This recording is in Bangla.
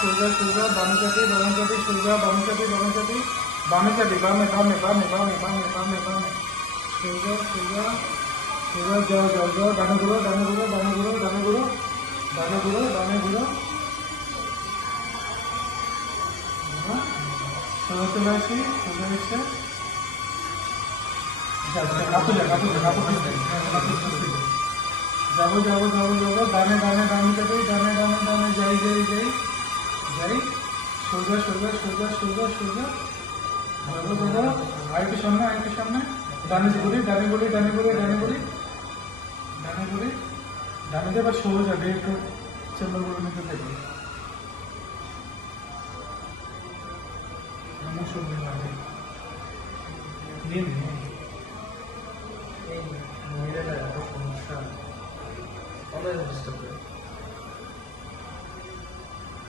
সোজা সোজা বামে চাপি সোজা বামে চাপি বামে চাপি বামে সোজা সোজা সোজা যাও ডানে ঘুরো সোজা চলে আসি সোজা এসে কাপড় যাবো ডানে চাপি ডানে যাই সোজা যাবো আরেকটু সামনে ডানে বলি ডানে যাবার সোজা একটু চেম্বার করে নিতে থাকি আমার সবজি নিয়ে